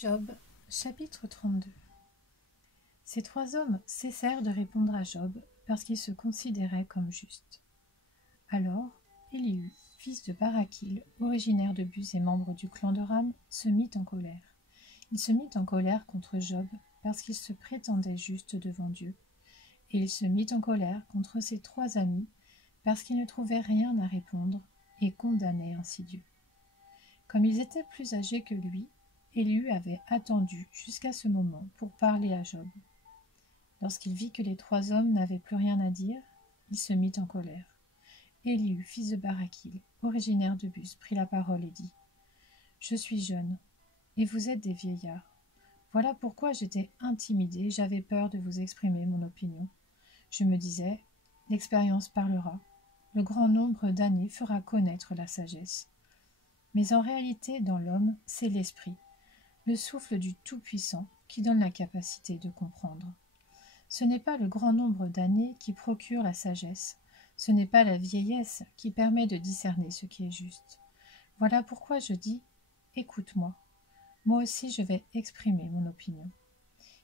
Job, chapitre 32. Ces trois hommes cessèrent de répondre à Job parce qu'ils se considéraient comme justes. Alors, Élihu, fils de Barakil, originaire de Buz et membre du clan de Ram, se mit en colère. Il se mit en colère contre Job parce qu'il se prétendait juste devant Dieu. Et il se mit en colère contre ses trois amis parce qu'ils ne trouvaient rien à répondre et condamnaient ainsi Dieu. Comme ils étaient plus âgés que lui, Élihu avait attendu jusqu'à ce moment pour parler à Job. Lorsqu'il vit que les trois hommes n'avaient plus rien à dire, il se mit en colère. Élihu, fils de Barakil, originaire de Buz, prit la parole et dit : « Je suis jeune, et vous êtes des vieillards. Voilà pourquoi j'étais intimidé, j'avais peur de vous exprimer mon opinion. Je me disais : l'expérience parlera, le grand nombre d'années fera connaître la sagesse. Mais en réalité, dans l'homme, c'est l'esprit, le souffle du Tout-Puissant qui donne la capacité de comprendre. Ce n'est pas le grand nombre d'années qui procure la sagesse, ce n'est pas la vieillesse qui permet de discerner ce qui est juste. Voilà pourquoi je dis : écoute-moi, moi aussi je vais exprimer mon opinion.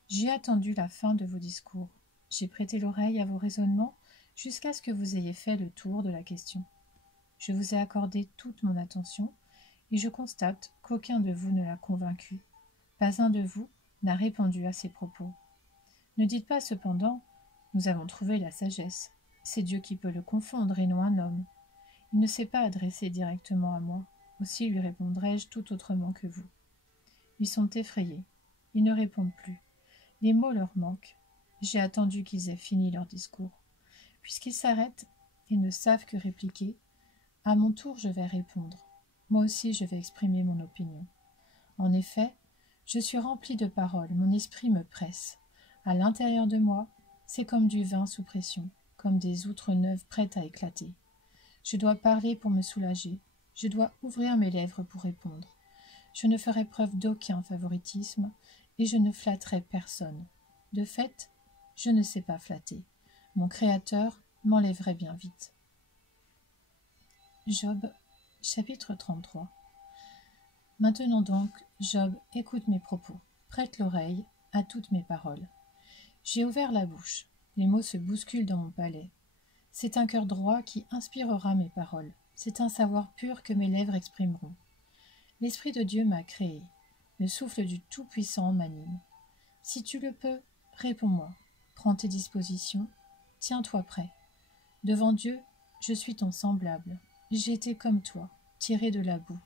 J'ai attendu la fin de vos discours, j'ai prêté l'oreille à vos raisonnements jusqu'à ce que vous ayez fait le tour de la question. Je vous ai accordé toute mon attention, et je constate qu'aucun de vous ne l'a convaincu. Pas un de vous n'a répondu à ses propos. Ne dites pas cependant : nous avons trouvé la sagesse. C'est Dieu qui peut le confondre et non un homme. Il ne s'est pas adressé directement à moi, aussi lui répondrai-je tout autrement que vous. Ils sont effrayés, ils ne répondent plus. Les mots leur manquent. J'ai attendu qu'ils aient fini leur discours. Puisqu'ils s'arrêtent et ne savent que répliquer, à mon tour je vais répondre. Moi aussi je vais exprimer mon opinion. En effet, je suis rempli de paroles, mon esprit me presse. À l'intérieur de moi, c'est comme du vin sous pression, comme des outres neuves prêtes à éclater. Je dois parler pour me soulager, je dois ouvrir mes lèvres pour répondre. Je ne ferai preuve d'aucun favoritisme et je ne flatterai personne. De fait, je ne sais pas flatter. Mon Créateur m'enlèverait bien vite. Job, chapitre 33. Maintenant donc, Job, écoute mes propos, prête l'oreille à toutes mes paroles. J'ai ouvert la bouche, les mots se bousculent dans mon palais. C'est un cœur droit qui inspirera mes paroles, c'est un savoir pur que mes lèvres exprimeront. L'Esprit de Dieu m'a créé, le souffle du Tout-Puissant m'anime. Si tu le peux, réponds-moi, prends tes dispositions, tiens-toi prêt. Devant Dieu, je suis ton semblable, j'ai été comme toi, tiré de la boue.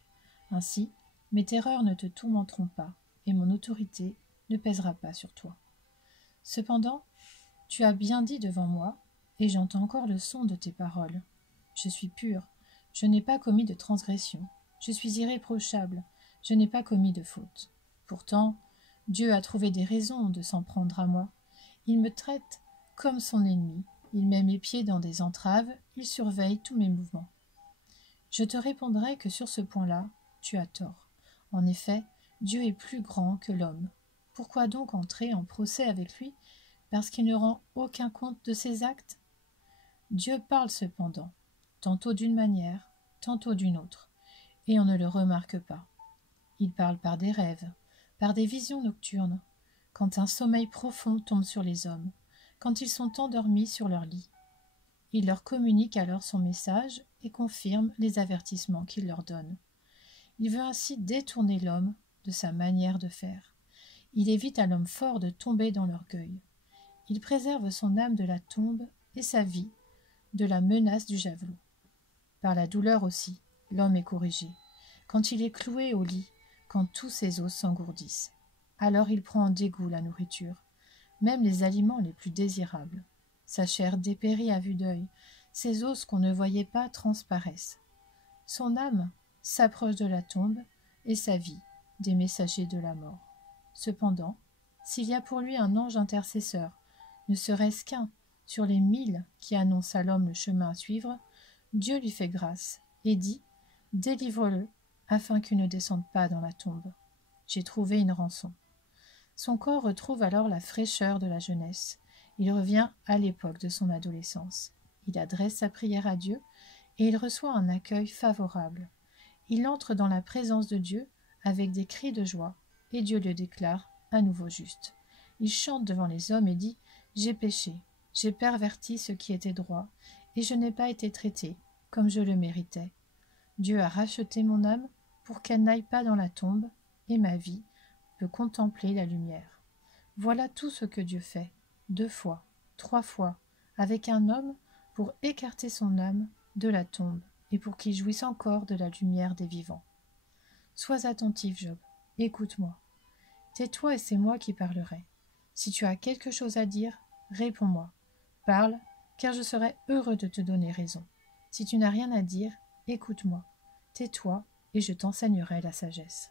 Ainsi, mes terreurs ne te tourmenteront pas, et mon autorité ne pèsera pas sur toi. Cependant, tu as bien dit devant moi, et j'entends encore le son de tes paroles. Je suis pur, je n'ai pas commis de transgression, je suis irréprochable, je n'ai pas commis de faute. Pourtant, Dieu a trouvé des raisons de s'en prendre à moi. Il me traite comme son ennemi, il met mes pieds dans des entraves, il surveille tous mes mouvements. Je te répondrai que sur ce point-là, tu as tort. En effet, Dieu est plus grand que l'homme. Pourquoi donc entrer en procès avec lui, parce qu'il ne rend aucun compte de ses actes ? Dieu parle cependant, tantôt d'une manière, tantôt d'une autre, et on ne le remarque pas. Il parle par des rêves, par des visions nocturnes, quand un sommeil profond tombe sur les hommes, quand ils sont endormis sur leur lit. Il leur communique alors son message et confirme les avertissements qu'il leur donne. Il veut ainsi détourner l'homme de sa manière de faire. Il évite à l'homme fort de tomber dans l'orgueil. Il préserve son âme de la tombe et sa vie de la menace du javelot. Par la douleur aussi, l'homme est corrigé. Quand il est cloué au lit, quand tous ses os s'engourdissent, alors il prend en dégoût la nourriture, même les aliments les plus désirables. Sa chair dépérit à vue d'œil, ses os qu'on ne voyait pas transparaissent. Son âme s'approche de la tombe et sa vie des messagers de la mort. Cependant, s'il y a pour lui un ange intercesseur, ne serait-ce qu'un sur les 1000 qui annoncent à l'homme le chemin à suivre, Dieu lui fait grâce et dit : délivre-le afin qu'il ne descende pas dans la tombe. J'ai trouvé une rançon. Son corps retrouve alors la fraîcheur de la jeunesse. Il revient à l'époque de son adolescence. Il adresse sa prière à Dieu et il reçoit un accueil favorable. Il entre dans la présence de Dieu avec des cris de joie et Dieu le déclare à nouveau juste. Il chante devant les hommes et dit « J'ai péché, j'ai perverti ce qui était droit, et je n'ai pas été traité comme je le méritais. Dieu a racheté mon âme pour qu'elle n'aille pas dans la tombe, et ma vie peut contempler la lumière. » Voilà tout ce que Dieu fait, 2 fois, 3 fois, avec un homme pour écarter son âme de la tombe et pour qu'il jouisse encore de la lumière des vivants. Sois attentif, Job, écoute-moi. Tais-toi et c'est moi qui parlerai. Si tu as quelque chose à dire, réponds-moi. Parle, car je serai heureux de te donner raison. Si tu n'as rien à dire, écoute-moi. Tais-toi et je t'enseignerai la sagesse.